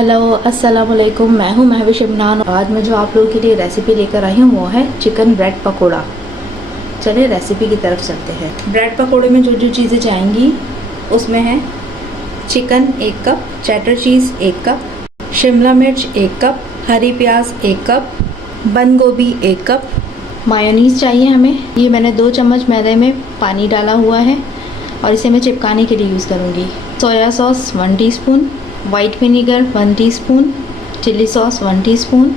Hello अस्सलाम वालेकुम, मैं हूं महविश इमरान। आज मैं जो आप लोगों के लिए रेसिपी लेकर आई हूं वो है चिकन ब्रेड पकोड़ा। चलिए रेसिपी की तरफ चलते हैं। ब्रेड पकोड़े में जो जो चीज़ें जाएंगी उसमें है चिकन 1 कप, चेडर चीज़ 1 कप, शिमला मिर्च 1 कप, हरी प्याज 1 कप, बंद गोभी 1 कप, मायोनीज़ चाहिए हमें। ये मैंने 2 चम्मच मैदे में पानी डाला हुआ है और इसे मैं चिपकाने के लिए यूज़ करूँगी। Soya sauce 1 teaspoon, white vinegar 1 teaspoon, chilli sauce 1 teaspoon,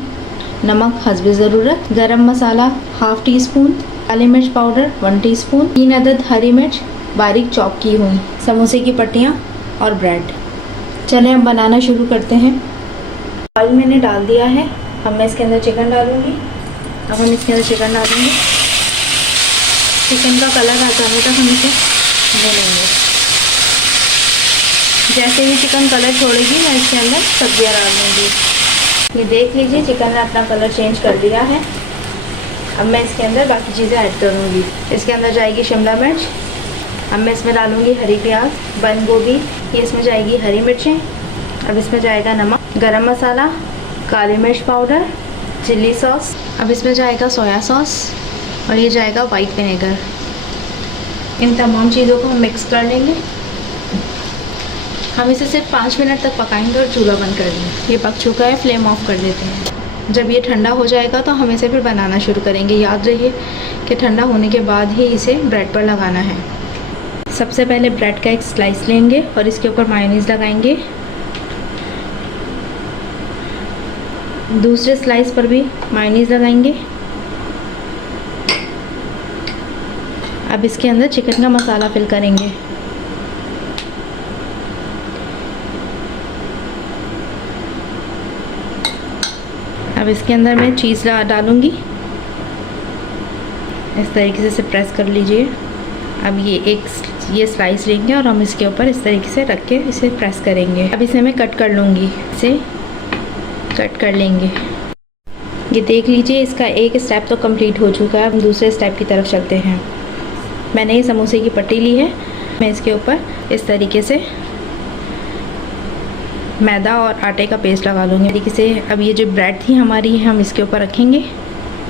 नमक हस्बे ज़रूरत, गरम मसाला 1/2 टीस्पून, काली मिर्च पाउडर 1 टीस्पून, 3 अदद हरी मिर्च बारीक चॉप की हुई, समोसे की पट्टियाँ और ब्रेड। चलें हम बनाना शुरू करते हैं। ऑयल मैंने डाल दिया है। अब मैं इसके अंदर चिकन डालूँगी। अब हम इसके अंदर चिकन डालेंगे। चिकन का कलर आ जाने तक हम इसे भूनेंगे। जैसे ही चिकन कलर छोड़ेगी मैं इसके अंदर सब्जियां डाल दूँगी। ये देख लीजिए चिकन ने अपना कलर चेंज कर दिया है। अब मैं इसके अंदर बाकी चीज़ें ऐड करूँगी। इसके अंदर जाएगी शिमला मिर्च, अब मैं इसमें डालूँगी हरी प्याज, बंद गोभी, ये इसमें जाएगी हरी मिर्चें। अब इसमें जाएगा नमक, गरम मसाला, काली मिर्च पाउडर, चिल्ली सॉस, अब इसमें जाएगा सोया सॉस और ये जाएगा वाइट विनेगर। इन तमाम चीज़ों को हम मिक्स कर लेंगे। हम इसे सिर्फ 5 मिनट तक पकाएंगे और चूल्हा बंद कर देंगे। ये पक चुका है, फ्लेम ऑफ कर देते हैं। जब ये ठंडा हो जाएगा तो हम इसे फिर बनाना शुरू करेंगे। याद रहिए कि ठंडा होने के बाद ही इसे ब्रेड पर लगाना है। सबसे पहले ब्रेड का एक स्लाइस लेंगे और इसके ऊपर मायोनीज़ लगाएंगे। दूसरे स्लाइस पर भी मायोनीज़ लगाएंगे। अब इसके अंदर चिकन का मसाला फिल करेंगे। अब इसके अंदर मैं चीज़ डालूँगी। इस तरीके से प्रेस कर लीजिए। अब ये स्लाइस लेंगे और हम इसके ऊपर इस तरीके से रख के इसे प्रेस करेंगे। अब इसे मैं कट कर लूँगी। इसे कट कर लेंगे। ये देख लीजिए इसका एक स्टेप तो कंप्लीट हो चुका है। हम दूसरे स्टेप की तरफ चलते हैं। मैंने ये समोसे की पट्टी ली है। मैं इसके ऊपर इस तरीके से मैदा और आटे का पेस्ट लगा लूँगी तरीके से। अब ये जो ब्रेड थी हमारी हम इसके ऊपर रखेंगे।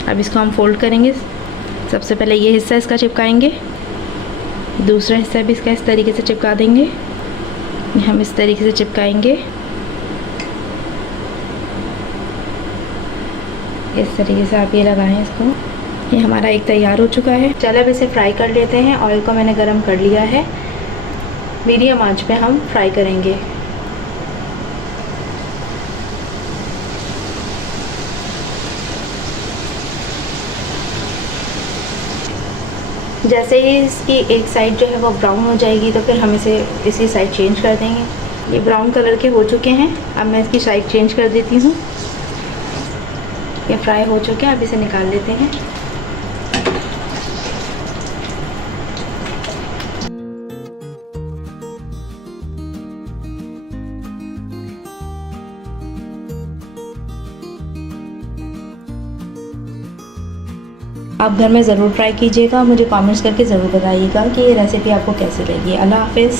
अब इसको हम फोल्ड करेंगे। सबसे पहले ये हिस्सा इसका चिपकाएंगे, दूसरा हिस्सा भी इसका इस तरीके से चिपका देंगे। हम इस तरीके से चिपकाएंगे। इस तरीके से आप ये लगाएं इसको। ये हमारा एक तैयार हो चुका है। चलो अब इसे फ्राई कर लेते हैं। ऑयल को मैंने गरम कर लिया है। मीडियम आंच पे हम फ्राई करेंगे। जैसे ही इसकी एक साइड जो है वो ब्राउन हो जाएगी तो फिर हम इसे इसी साइड चेंज कर देंगे। ये ब्राउन कलर के हो चुके हैं। अब मैं इसकी साइड चेंज कर देती हूँ। ये फ्राई हो चुके हैं। अब इसे निकाल लेते हैं। आप घर में ज़रूर ट्राई कीजिएगा। मुझे कमेंट्स करके ज़रूर बताइएगा कि ये रेसिपी आपको कैसी लगी। अल्लाह हाफ़िज़।